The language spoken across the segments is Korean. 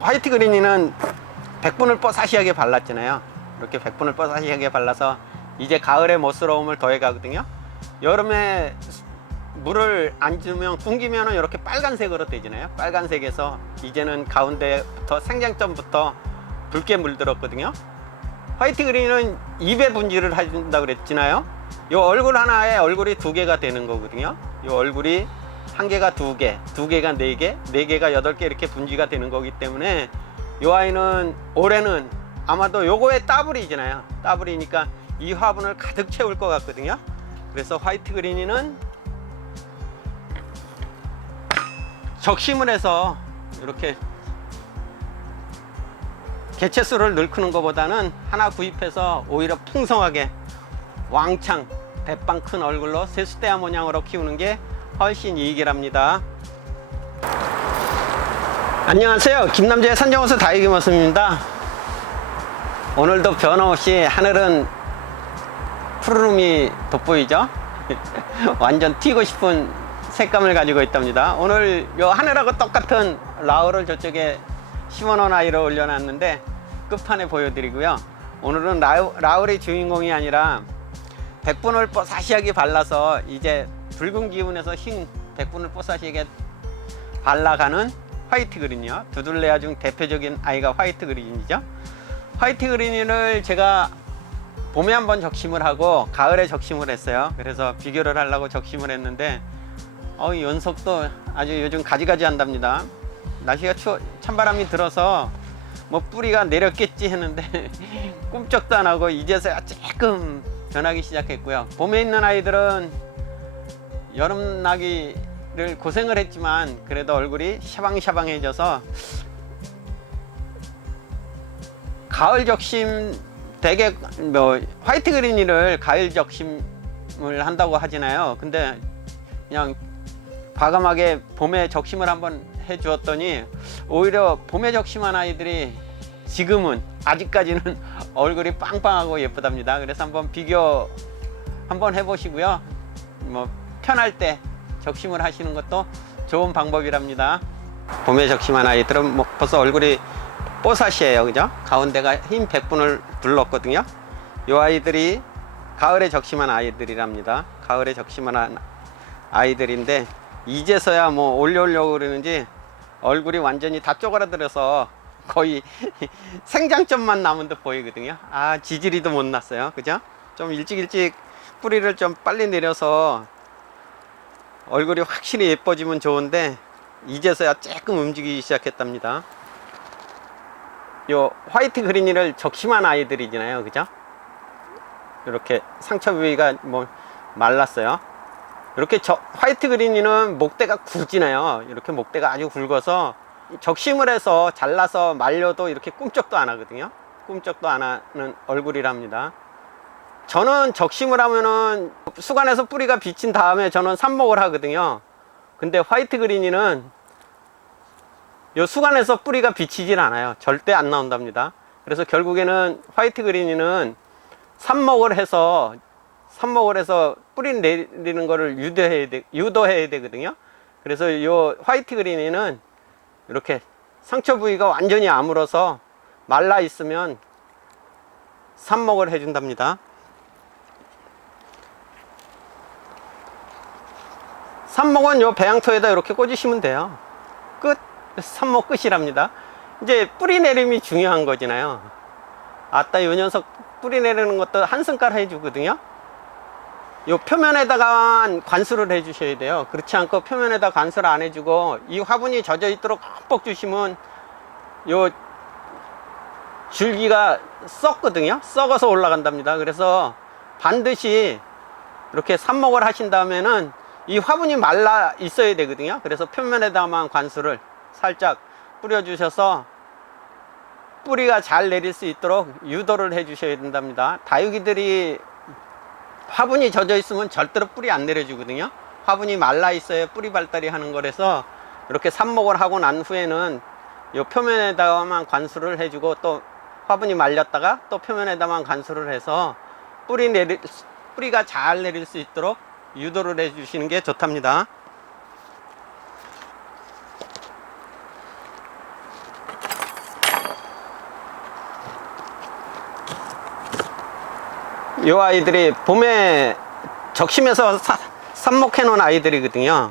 화이트 그린이는 백분을 뽀사시하게 발랐잖아요. 이렇게 백분을 뽀사시하게 발라서 이제 가을의 멋스러움을 더해 가거든요. 여름에 물을 안 주면 굶기면은 이렇게 빨간색으로 되잖아요. 빨간색에서 이제는 가운데부터 생장점부터 붉게 물들었거든요. 화이트 그린은 입에 분질을 해준다고 그랬잖아요. 이 얼굴 하나에 얼굴이 두 개가 되는 거거든요. 이 얼굴이 한 개가 두 개, 두 개가 네 개, 네 개가 여덟 개 이렇게 분지가 되는 거기 때문에 이 아이는 올해는 아마도 요거에 따블이잖아요. 따블이니까 이 화분을 가득 채울 것 같거든요. 그래서 화이트 그린이는 적심을 해서 이렇게 개체수를 늘크는 것보다는 하나 구입해서 오히려 풍성하게 왕창 대빵 큰 얼굴로 세숫대야 모양으로 키우는 게 훨씬 이익이랍니다. 안녕하세요, 김남재의 산정호수 다육이모습입니다. 오늘도 변함없이 하늘은 푸르름이 돋보이죠? 완전 튀고 싶은 색감을 가지고 있답니다. 오늘 요 하늘하고 똑같은 라울을 저쪽에 심어놓은 아이를 올려놨는데 끝판에 보여드리고요. 오늘은 라울이 주인공이 아니라 백분을 뽀사시하게 발라서 이제 붉은 기운에서 흰 백분을 뽀사시하게 발라가는 화이트 그린이요. 두둘레아 중 대표적인 아이가 화이트 그린이죠. 화이트 그린을 제가 봄에 한번 적심을 하고 가을에 적심을 했어요. 그래서 비교를 하려고 적심을 했는데 연속도 아주 요즘 가지가지 한답니다. 날씨가 찬바람이 들어서 뭐 뿌리가 내렸겠지 했는데 꿈쩍도 안 하고 이제서야 조금 변하기 시작했고요. 봄에 있는 아이들은 여름 나기를 고생을 했지만 그래도 얼굴이 샤방샤방해져서 가을 적심 되게 뭐 화이트 그린이를 가을 적심을 한다고 하잖아요. 근데 그냥 과감하게 봄에 적심을 한번 해 주었더니 오히려 봄에 적심한 아이들이 지금은 아직까지는 얼굴이 빵빵하고 예쁘답니다. 그래서 한번 비교 한번 해 보시고요. 뭐 편할 때 적심을 하시는 것도 좋은 방법이랍니다. 봄에 적심한 아이들은 뭐 벌써 얼굴이 뽀사시예요, 그죠? 가운데가 흰 백분을 둘렀거든요. 이 아이들이 가을에 적심한 아이들이랍니다. 가을에 적심한 아이들인데 이제서야 뭐 올려오려고 그러는지 얼굴이 완전히 다 쪼그라들어서 거의 생장점만 남은 듯 보이거든요. 지지리도 못 났어요, 그죠? 좀 일찍 뿌리를 좀 빨리 내려서 얼굴이 확실히 예뻐지면 좋은데 이제서야 조금 움직이기 시작했답니다. 요 화이트 그린이를 적심한 아이들이잖아요, 그죠? 이렇게 상처 부위가 뭐 말랐어요. 이렇게 화이트 그린이는 목대가 굵지나요. 이렇게 목대가 아주 굵어서 적심을 해서 잘라서 말려도 이렇게 꿈쩍도 안 하거든요. 꿈쩍도 안 하는 얼굴이랍니다. 저는 적심을 하면은 수관에서 뿌리가 비친 다음에 저는 삽목을 하거든요. 근데 화이트 그린이는 요 수관에서 뿌리가 비치질 않아요. 절대 안 나온답니다. 그래서 결국에는 화이트 그린이는 삽목을 해서 뿌리 내리는 거를 유도해야 되거든요. 그래서 이 화이트 그린이는 이렇게 상처 부위가 완전히 아물어서 말라 있으면 삽목을 해준답니다. 삽목은 요 배양토에다 이렇게 꽂으시면 돼요. 끝. 삽목 끝이랍니다. 이제 뿌리 내림이 중요한 거잖아요. 요 녀석 뿌리 내리는 것도 한승깔 해주거든요. 요 표면에다가 관수를 해 주셔야 돼요. 그렇지 않고 표면에다 관수를 안 해주고 이 화분이 젖어 있도록 흠뻑 주시면 요 줄기가 썩거든요. 썩어서 올라간답니다. 그래서 반드시 이렇게 삽목을 하신 다음에는 이 화분이 말라 있어야 되거든요. 그래서 표면에다만 관수를 살짝 뿌려 주셔서 뿌리가 잘 내릴 수 있도록 유도를 해 주셔야 된답니다. 다육이들이 화분이 젖어 있으면 절대로 뿌리 안 내려주거든요. 화분이 말라 있어야 뿌리 발달이 하는 거라서 이렇게 삽목을 하고 난 후에는 이 표면에다만 관수를 해주고 또 화분이 말렸다가 또 표면에다만 관수를 해서 뿌리가 잘 내릴 수 있도록 유도를 해 주시는 게 좋답니다. 요 아이들이 봄에 적심해서 삽목해 놓은 아이들이거든요.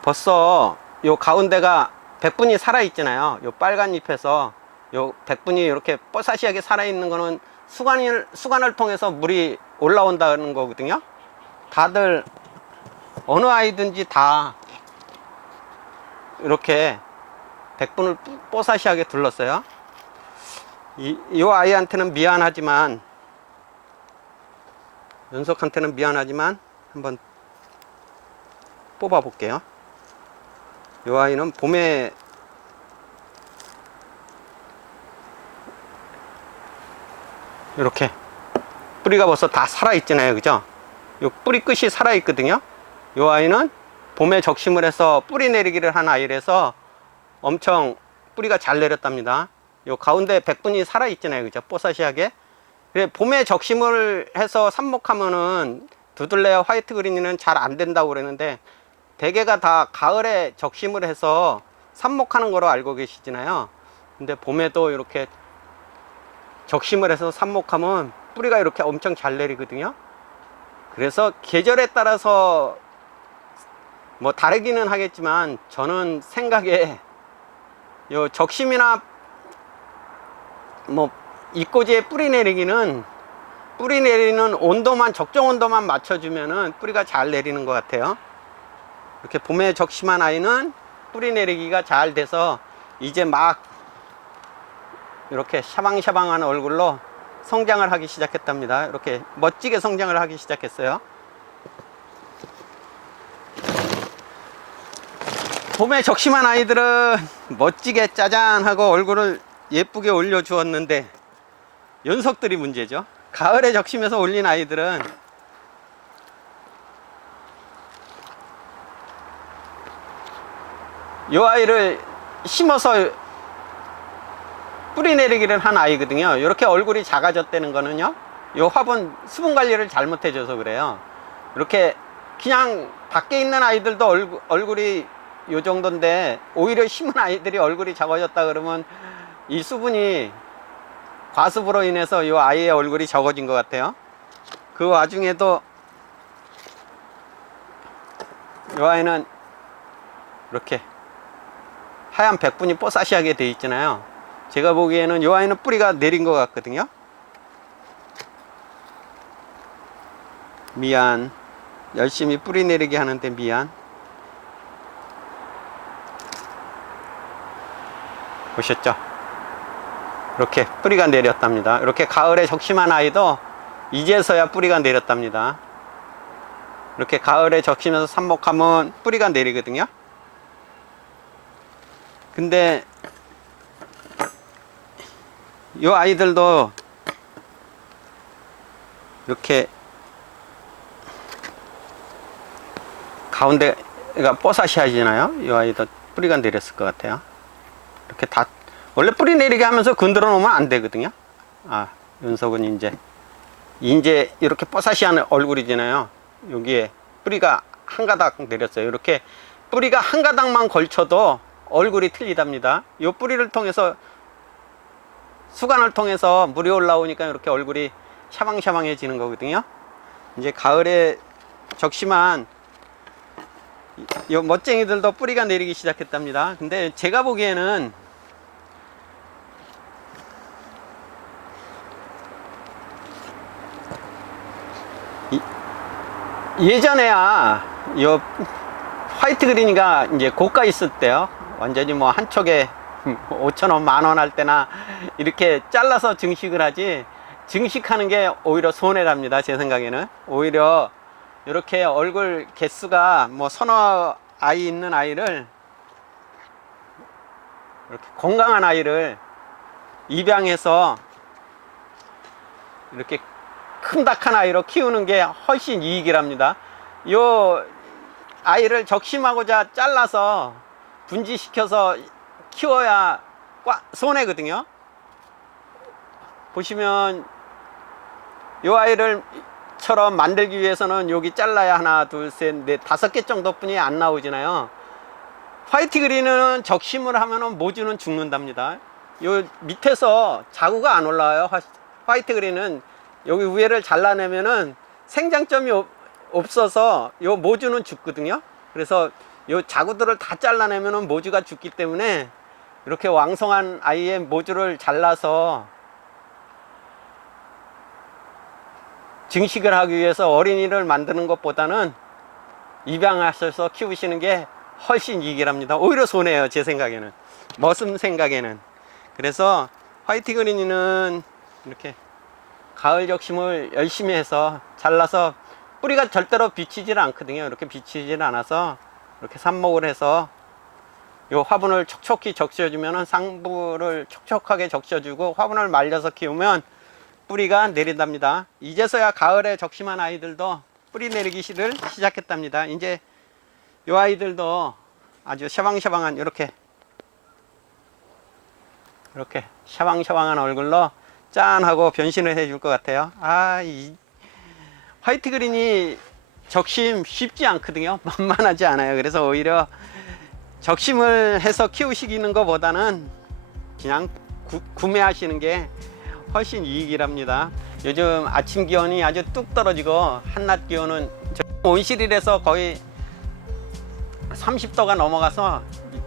벌써 요 가운데가 백분이 살아 있잖아요. 요 빨간 잎에서 요 백분이 이렇게 뽀사시하게 살아 있는 거는 수관을 통해서 물이 올라온다는 거거든요. 다들 어느 아이든지 다 이렇게 백분을 뽀사시하게 둘렀어요. 이 아이한테는 미안하지만, 연석한테는 미안하지만 한번 뽑아 볼게요. 이 아이는 봄에 이렇게 뿌리가 벌써 다 살아 있잖아요, 그죠? 요 뿌리 끝이 살아 있거든요. 이 아이는 봄에 적심을 해서 뿌리 내리기를 한 아이라서 엄청 뿌리가 잘 내렸답니다. 요 가운데 백분이 살아 있잖아요, 그죠? 뽀사시하게. 봄에 적심을 해서 삽목하면은 두들레와 화이트 그린이는 잘 안 된다고 그러는데, 대개가 다 가을에 적심을 해서 삽목하는 거로 알고 계시잖아요. 근데 봄에도 이렇게 적심을 해서 삽목하면 뿌리가 이렇게 엄청 잘 내리거든요. 그래서 계절에 따라서 뭐 다르기는 하겠지만, 저는 생각에 요 적심이나 뭐 이꼬지에 뿌리 내리기는, 뿌리 내리는 온도만, 적정 온도만 맞춰주면은 뿌리가 잘 내리는 것 같아요. 이렇게 봄에 적심한 아이는 뿌리 내리기가 잘 돼서 이제 막 이렇게 샤방샤방한 얼굴로 성장을 하기 시작했답니다. 이렇게 멋지게 성장을 하기 시작했어요. 봄에 적심한 아이들은 멋지게 짜잔하고 얼굴을 예쁘게 올려 주었는데, 연석들이 문제죠. 가을에 적심해서 올린 아이들은 이 아이를 심어서 뿌리 내리기를 한 아이거든요. 이렇게 얼굴이 작아졌다는 거는요, 이 화분 수분 관리를 잘못해줘서 그래요. 이렇게 그냥 밖에 있는 아이들도 얼굴이 요 정도인데, 오히려 심은 아이들이 얼굴이 작아졌다 그러면 이 수분이 과습으로 인해서 이 아이의 얼굴이 적어진 것 같아요. 그 와중에도 이 아이는 이렇게 하얀 백분이 뽀사시하게 돼 있잖아요. 제가 보기에는 이 아이는 뿌리가 내린 것 같거든요. 미안. 열심히 뿌리 내리게 하는데 미안. 보셨죠? 이렇게 뿌리가 내렸답니다. 이렇게 가을에 적심한 아이도 이제서야 뿌리가 내렸답니다. 이렇게 가을에 적심해서 삽목하면 뿌리가 내리거든요. 근데 이 아이들도 이렇게 가운데가 뽀사시하잖아요. 이 아이도 뿌리가 내렸을 것 같아요. 이렇게 다, 원래 뿌리 내리게 하면서 건드려 놓으면 안 되거든요. 윤석은 이제 이렇게 뽀사시한 얼굴이잖아요. 여기에 뿌리가 한 가닥 내렸어요. 이렇게 뿌리가 한 가닥만 걸쳐도 얼굴이 틀리답니다. 이 뿌리를 통해서, 수관을 통해서 물이 올라오니까 이렇게 얼굴이 샤방샤방해지는 거거든요. 이제 가을에 적심한 이 멋쟁이들도 뿌리가 내리기 시작했답니다. 근데 제가 보기에는 예전에야 이 화이트 그린이가 이제 고가 있을 때요, 완전히 뭐 한 촉에 5,000원, 만원 할 때나 이렇게 잘라서 증식을 하지, 증식하는 게 오히려 손해랍니다. 제 생각에는 오히려 이렇게 얼굴 개수가 뭐 서너 아이 있는 아이를, 이렇게 건강한 아이를 입양해서 이렇게 큼닥한 아이로 키우는 게 훨씬 이익이랍니다. 요 아이를 적심하고자 잘라서 분지시켜서 키워야 손해거든요. 보시면 요 아이를 처럼 만들기 위해서는 여기 잘라야 하나, 둘, 셋, 넷, 5개 정도뿐이 안 나오잖아요. 화이트 그린은 적심을 하면은 모주는 죽는답니다. 요 밑에서 자구가 안 올라와요. 화이트 그린은 여기 위에를 잘라내면은 생장점이 없어서 요 모주는 죽거든요. 그래서 요 자구들을 다 잘라내면은 모주가 죽기 때문에 이렇게 왕성한 아이의 모주를 잘라서 증식을 하기 위해서 어린이를 만드는 것보다는 입양하셔서 키우시는 게 훨씬 이익이랍니다. 오히려 손해예요, 제 생각에는. 머슴 생각에는. 그래서 화이트 그린이는 이렇게 가을 적심을 열심히 해서 잘라서 뿌리가 절대로 비치질 않거든요. 이렇게 비치질 않아서 이렇게 삽목을 해서 요 화분을 촉촉히 적셔주면은 상부를 촉촉하게 적셔주고 화분을 말려서 키우면 뿌리가 내린답니다. 이제서야 가을에 적심한 아이들도 뿌리 내리기 시작했답니다. 이제 요 아이들도 아주 샤방샤방한 이렇게 샤방샤방한 얼굴로 짠하고 변신을 해줄 것 같아요. 이 화이트 그린이 적심 쉽지 않거든요. 만만하지 않아요. 그래서 오히려 적심을 해서 키우시는 것보다는 그냥 구매하시는 게 훨씬 이익이랍니다. 요즘 아침 기온이 아주 뚝 떨어지고 한낮 기온은 온실이라서 거의 30도가 넘어가서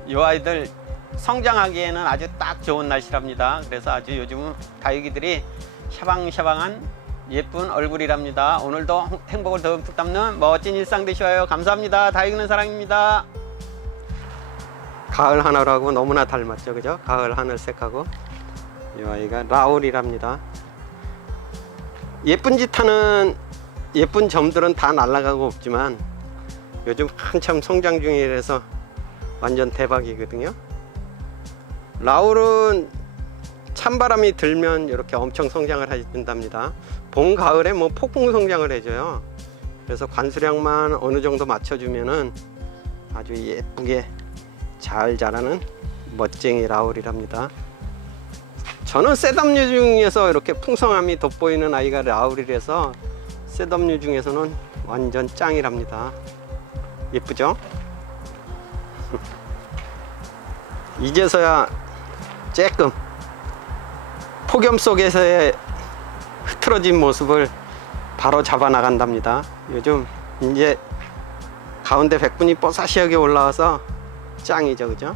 이 아이들 성장하기에는 아주 딱 좋은 날씨랍니다. 그래서 아주 요즘은 다육이들이 샤방샤방한 예쁜 얼굴이랍니다. 오늘도 행복을 듬뿍 담는 멋진 일상 되시어요. 감사합니다. 다육이는 사랑입니다. 가을 하늘하고 너무나 닮았죠, 그죠? 가을 하늘색하고. 이 아이가 라울이랍니다. 예쁜 짓 하는 예쁜 점들은 다 날아가고 없지만 요즘 한참 성장 중이라서 완전 대박이거든요. 라울은 찬바람이 들면 이렇게 엄청 성장을 해준답니다. 봄, 가을에 뭐 폭풍 성장을 해줘요. 그래서 관수량만 어느 정도 맞춰주면은 아주 예쁘게 잘 자라는 멋쟁이 라울이랍니다. 저는 셋업류 중에서 이렇게 풍성함이 돋보이는 아이가 라울이라서 셋업류 중에서는 완전 짱이랍니다. 예쁘죠? 이제서야 쬐끔 폭염 속에서의 흐트러진 모습을 바로 잡아 나간답니다. 요즘 이제 가운데 백분이 뽀사시하게 올라와서 짱이죠, 그죠?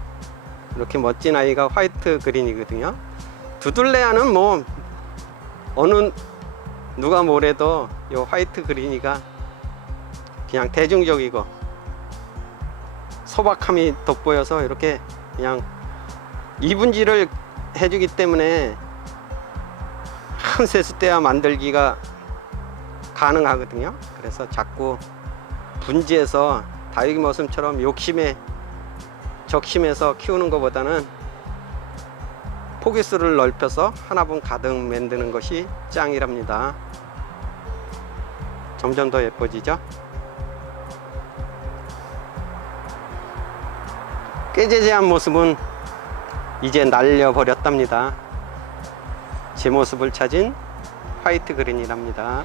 이렇게 멋진 아이가 화이트 그린이거든요. 두둘레아는 뭐 어느 누가 뭐래도 요 화이트 그린이가 그냥 대중적이고 소박함이 돋보여서 이렇게 그냥 이분지를 해주기 때문에 큰 세숫대야 만들기가 가능하거든요. 그래서 자꾸 분지해서 다육이 모습처럼 적심해서 키우는 것보다는 포기수를 넓혀서 하나분 가득 만드는 것이 짱이랍니다. 점점 더 예뻐지죠? 꾀재재한 모습은 이제 날려버렸답니다. 제 모습을 찾은 화이트 그린이랍니다.